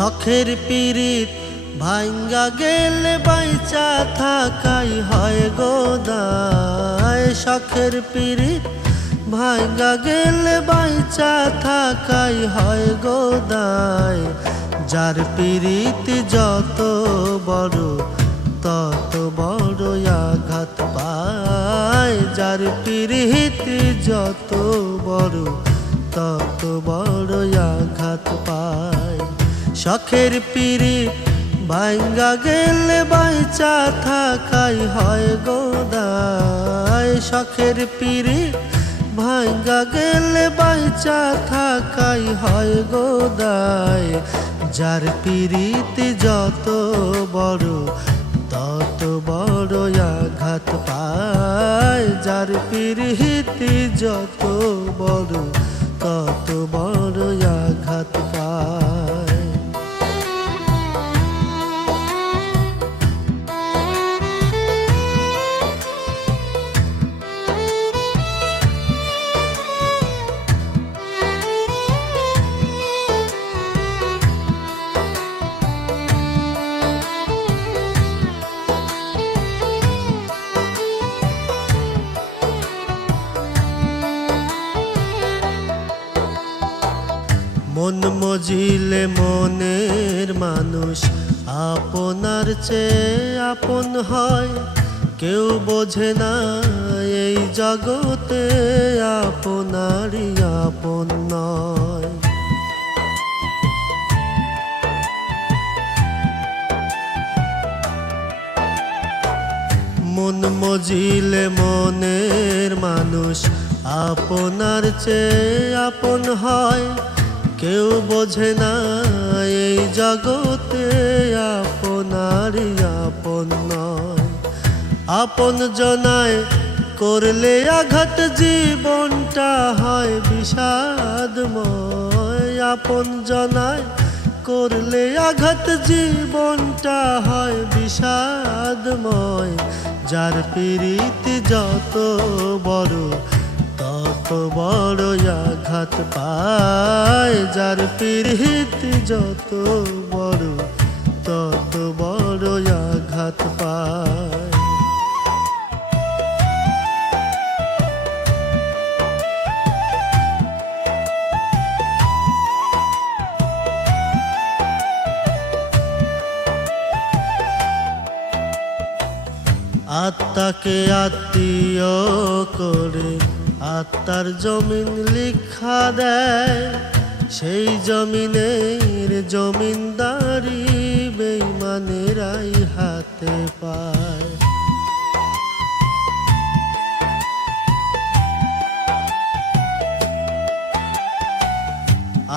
শখের পীড়িত ভাঙ্গা গেলে বাইচা থাকাই হয় গো দায়। শখের পীড়িত ভাঙ্গা গেলে বাইচা থাকাই হয় গো দায়। যার পীড়িত যত বড় তত বড় আঘাত পায়। যার পীড়িত যত বড় তত বড় আঘাত পায়। শখের পীড়িত ভাঙ্গা গেলে বাইচা থাকাই হয় গো দায়। শখের পীড়িত ভাঙ্গা গেলে বাইচা থাকাই হয় গো দায়। যার পীড়িত যত বড় তত বড় আঘাত পায়। যার পীড়িত যত বড় তত বড় আঘাত পায়। মন মজিলে মনের মানুষ আপনার চেয়ে আপন হয়। কেউ বোঝে না এই জগতে আপনারই আপন নয়। মন মজিলে মনের মানুষ আপনার চেয়ে আপন হয়। কেউ বোঝে না এই জগতে আপনারই আপন নয়। আপন জনায় করলে আঘাত জীবনটা হয় বিষাদময়। আপন জনায় করলে আঘাত জীবনটা হয় বিষাদময়। যার পীড়িত যত বড় তত বড় আঘাত পায়। যার পীড়িত যত বড় তত বড় আঘাত পায়। আত্মাকে আত্মীয় করে আত্মার জমিন লিখা দেয়। সেই জমিনের জমিনদারি বেঈমানেরাই হাতে পায়।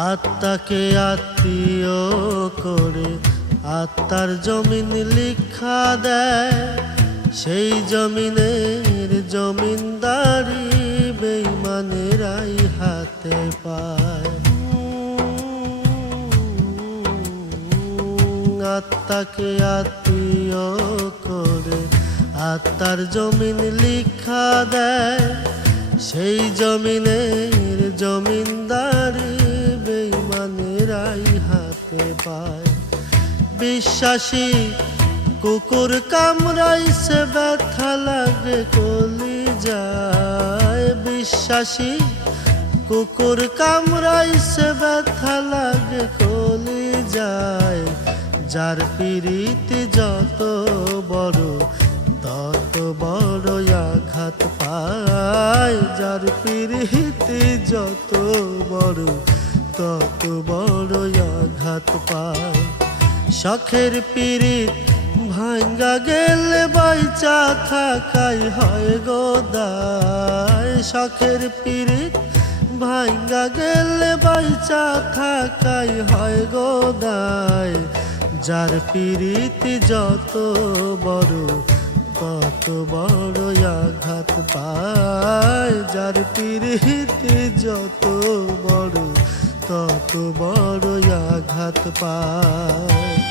আত্মাকে আত্মীয় করে আত্মার জমিন লিখা দেয়। সেই জমিনের জমিনদারি বেঈমানেরাই হাতে পায়। আত্মাকে আত্মীয় করে আত্মার জমিন লিখা দেয়। সেই জমিনের জমিনদারি বেঈমানেরাই হাতে পায়। বিশ্বাসী কুকুর কামড়াইছে ব্যথা লাগে কলিজায়। বিশ্বাসী কুকুর কামড়াইছে ব্যথা লাগে কলিজায়। যার পীড়িত যত বড় তত বড় আঘাত পায়। যার পীড়িত যত বড় তত বড় আঘাত পায়। শখের পীড়িত ভাঙ্গা গেলে বাইচা থাকাই হয় গো দায়। শখের পীড়িত ভাঙ্গা গেলে বাইচা থাকাই হয় গো দায়। যার পীড়িত যত বড় তত বড় আঘাত পায়। যার পীড়িত যত বড় তত বড় আঘাত পায়।